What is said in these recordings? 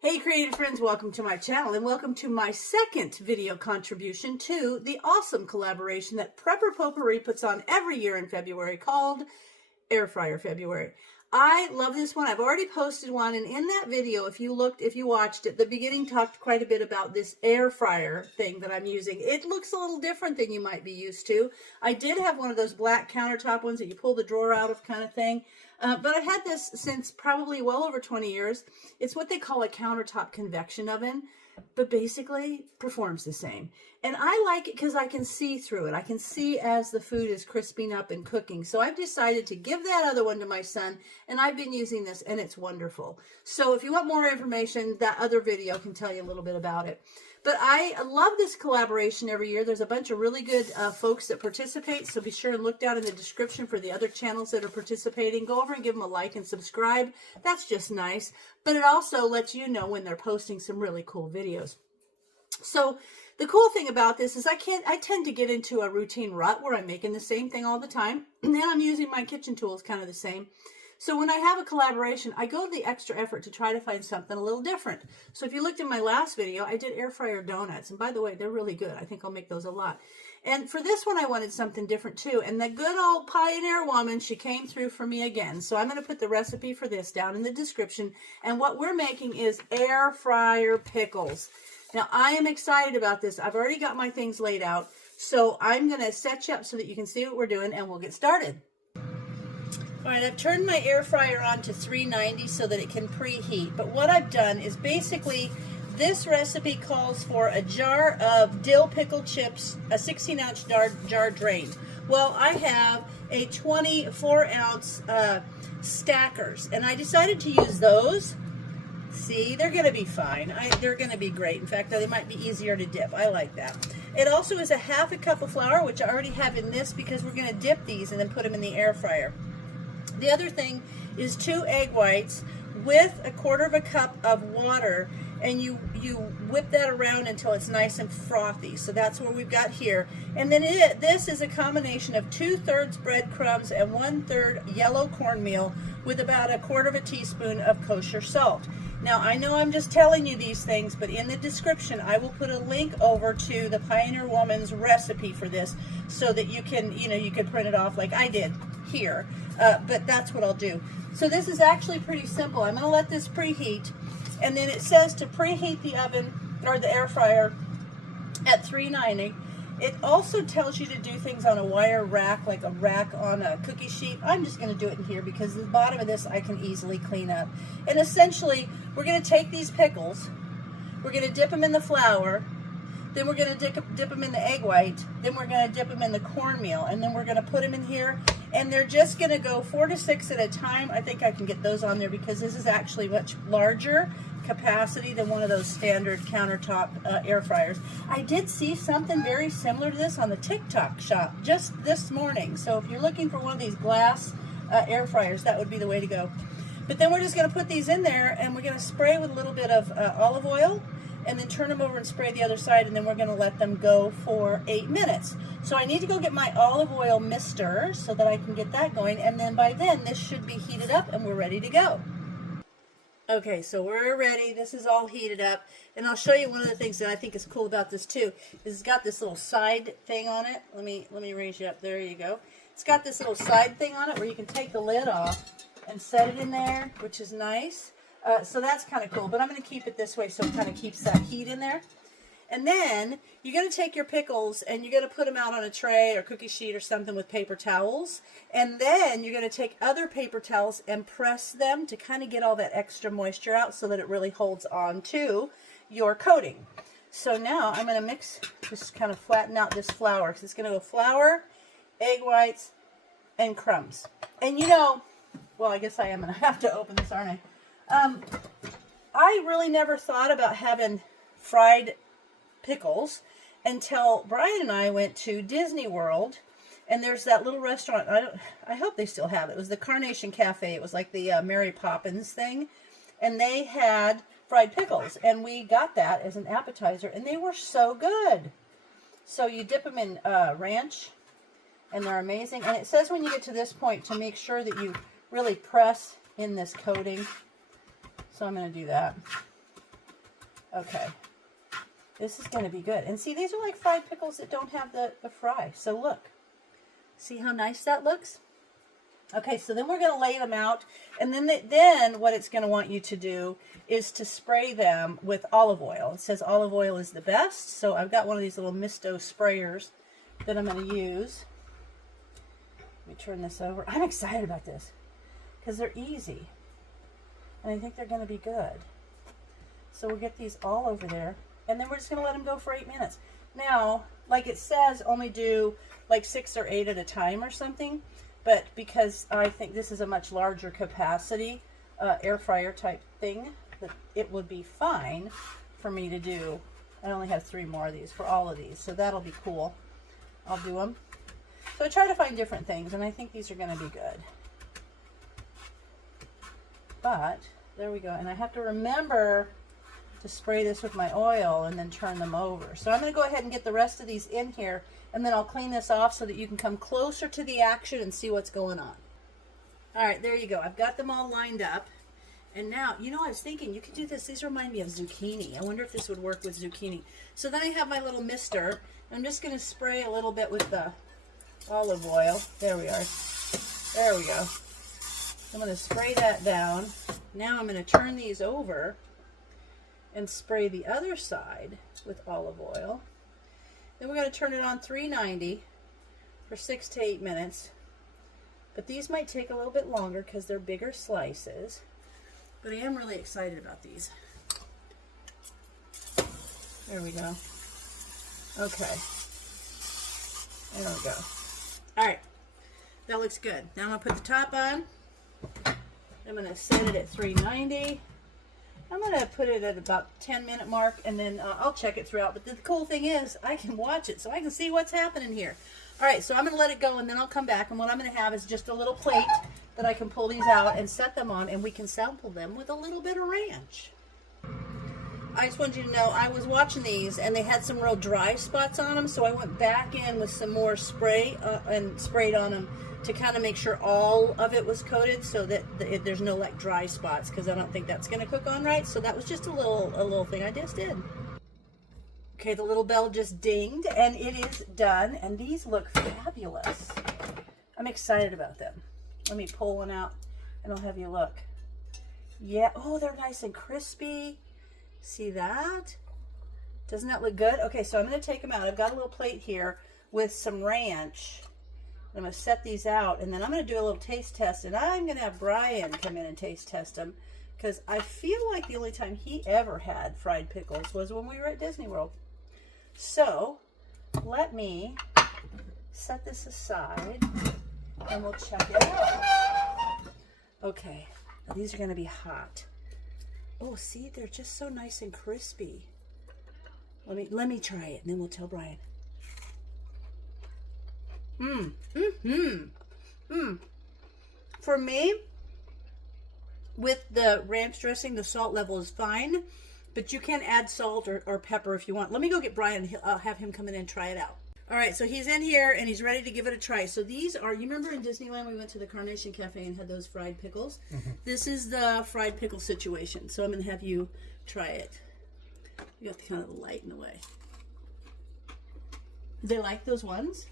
Hey creative friends, welcome to my channel and welcome to my second video contribution to the awesome collaboration that Prepper Potpourri puts on every year in February called Air Fryer February. I love this one. I've already posted one, and in that video, if you watched it, the beginning talked quite a bit about this air fryer thing that I'm using. It looks a little different than you might be used to. I did have one of those black countertop ones that you pull the drawer out of kind of thing. But I've had this since probably well over 20 years. It's what they call a countertop convection oven, but basically performs the same. And I like it because I can see through it. I can see as the food is crisping up and cooking. So I've decided to give that other one to my son, and I've been using this, and it's wonderful. So if you want more information, that other video can tell you a little bit about it. But I love this collaboration every year. There's a bunch of really good folks that participate, so be sure and look down in the description for the other channels that are participating. Go over and give them a like and subscribe. That's just nice. But it also lets you know when they're posting some really cool videos. So the cool thing about this is I tend to get into a routine rut where I'm making the same thing all the time, and then I'm using my kitchen tools kind of the same. So when I have a collaboration, I go to the extra effort to try to find something a little different. So if you looked in my last video, I did air fryer donuts. And by the way, they're really good. I think I'll make those a lot. And for this one, I wanted something different too. And the good old Pioneer woman, she came through for me again. So I'm going to put the recipe for this down in the description. And what we're making is air fryer pickles. Now, I am excited about this. I've already got my things laid out. So I'm going to set you up so that you can see what we're doing, and we'll get started. All right, I've turned my air fryer on to 390 so that it can preheat. But what I've done is basically, this recipe calls for a jar of dill pickle chips, a 16-ounce jar drained. Well, I have a 24-ounce stackers, and I decided to use those. See, they're going to be fine. They're going to be great. In fact, they might be easier to dip. I like that. It also is a half a cup of flour, which I already have in this because we're going to dip these and then put them in the air fryer. The other thing is 2 egg whites with a quarter of a cup of water, and you whip that around until it's nice and frothy. So that's what we've got here. And then this is a combination of 2/3 breadcrumbs and 1/3 yellow cornmeal with about a quarter of a teaspoon of kosher salt. Now, I know I'm just telling you these things, but in the description, I will put a link over to the Pioneer Woman's recipe for this so that you can, you can print it off like I did here. But that's what I'll do. So this is actually pretty simple. I'm going to let this preheat, and then it says to preheat the oven or the air fryer at 390. It also tells you to do things on a wire rack, like a rack on a cookie sheet. I'm just going to do it in here because the bottom of this I can easily clean up. And essentially, we're going to take these pickles, we're going to dip them in the flour, then we're going to dip them in the egg white, then we're going to dip them in the cornmeal, and then we're going to put them in here. And they're just going to go 4 to 6 at a time. I think I can get those on there because this is actually much larger capacity than one of those standard countertop air fryers. I did see something very similar to this on the TikTok shop just this morning. So if you're looking for one of these glass air fryers, that would be the way to go. But then we're just going to put these in there, and we're going to spray with a little bit of olive oil, and then turn them over and spray the other side, and then we're going to let them go for 8 minutes. So I need to go get my olive oil mister so that I can get that going, and then by then this should be heated up and we're ready to go. Okay, so we're ready. This is all heated up, and I'll show you one of the things that I think is cool about this too. Is it's got this little side thing on it. Let me raise you up. There you go. It's got this little side thing on it where you can take the lid off and set it in there, which is nice. So that's kind of cool, but I'm going to keep it this way so it kind of keeps that heat in there. And then you're going to take your pickles and you're going to put them out on a tray or cookie sheet or something with paper towels. And then you're going to take other paper towels and press them to kind of get all that extra moisture out so that it really holds on to your coating. So now I'm going to mix, just kind of flatten out this flour, because it's going to go flour, egg whites, and crumbs. And well, I guess I am going to have to open this, aren't I? I really never thought about having fried pickles until Brian and I went to Disney World, and there's that little restaurant. I hope they still have it. It was the Carnation Cafe. It was like the Mary Poppins thing, and they had fried pickles, and we got that as an appetizer, and they were so good. So you dip them in ranch, and they're amazing. And it says when you get to this point to make sure that you really press in this coating. So I'm going to do that. Okay. This is going to be good. And see, these are like fried pickles that don't have the fry. So look. See how nice that looks? Okay, so then we're going to lay them out. And then what it's going to want you to do is to spray them with olive oil. It says olive oil is the best. So I've got one of these little Misto sprayers that I'm going to use. Let me turn this over. I'm excited about this because they're easy. And I think they're going to be good. So we'll get these all over there. And then we're just going to let them go for 8 minutes. Now, like it says, only do like 6 or 8 at a time or something. But because I think this is a much larger capacity air fryer type thing, that it would be fine for me to do. I only have 3 more of these for all of these, so that'll be cool. I'll do them. So I try to find different things, and I think these are going to be good. But there we go, and I have to remember to spray this with my oil and then turn them over. So I'm going to go ahead and get the rest of these in here, and then I'll clean this off so that you can come closer to the action and see what's going on. All right, there you go. I've got them all lined up. And now, you know, I was thinking you could do this. These remind me of zucchini. I wonder if this would work with zucchini. So then I have my little mister. I'm just going to spray a little bit with the olive oil. There we are. There we go. I'm going to spray that down. Now I'm going to turn these over and spray the other side with olive oil. Then we're going to turn it on 390 for 6 to 8 minutes. But these might take a little bit longer because they're bigger slices. But I am really excited about these. There we go. Okay. There we go. All right. That looks good. Now I'm going to put the top on. I'm going to set it at 390. I'm going to put it at about 10-minute mark, and then I'll check it throughout. But the cool thing is I can watch it, so I can see what's happening here. All right, so I'm going to let it go, and then I'll come back. And what I'm going to have is just a little plate that I can pull these out and set them on, and we can sample them with a little bit of ranch. I just wanted you to know, I was watching these, and they had some real dry spots on them, so I went back in with some more spray and sprayed on them to kind of make sure all of it was coated so that there's no like dry spots, because I don't think that's going to cook on right. So that was just a little thing I just did. Okay, the little bell just dinged, and it is done, and these look fabulous. I'm excited about them. Let me pull one out, and I'll have you look. Yeah, oh, they're nice and crispy. See that? Doesn't that look good? Okay, so I'm going to take them out. I've got a little plate here with some ranch. I'm going to set these out, and then I'm going to do a little taste test, and I'm going to have Brian come in and taste test them, because I feel like the only time he ever had fried pickles was when we were at Disney World. So let me set this aside, and we'll check it out. Okay, now these are going to be hot. Oh, see, they're just so nice and crispy. Let me try it, and then we'll tell Brian. For me, with the ranch dressing, the salt level is fine, but you can add salt or pepper if you want. Let me go get Brian. I'll have him come in and try it out. All right, so he's in here, and he's ready to give it a try. So these are, you remember in Disneyland we went to the Carnation Cafe and had those fried pickles? Mm-hmm. This is the fried pickle situation, so I'm going to have you try it. You got kind of the light in the way. They like those ones?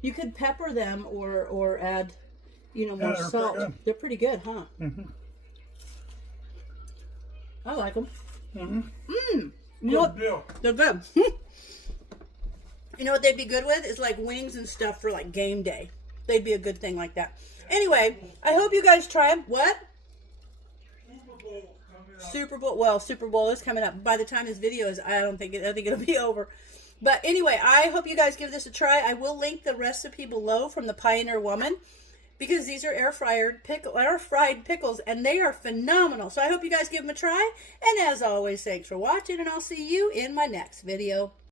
You could pepper them or add, you know, more salt. They're pretty good, huh? Mm-hmm. I like them. Mm-hmm. You know what? They're good. You know what they'd be good with? Is like wings and stuff for like game day. They'd be a good thing like that. Anyway, I hope you guys try them. What? Super Bowl. Well, Super Bowl is coming up. By the time this video is, I think it'll be over. But anyway, I hope you guys give this a try. I will link the recipe below from the Pioneer Woman, because these are air fried pickles, and they are phenomenal. So I hope you guys give them a try. And as always, thanks for watching, and I'll see you in my next video.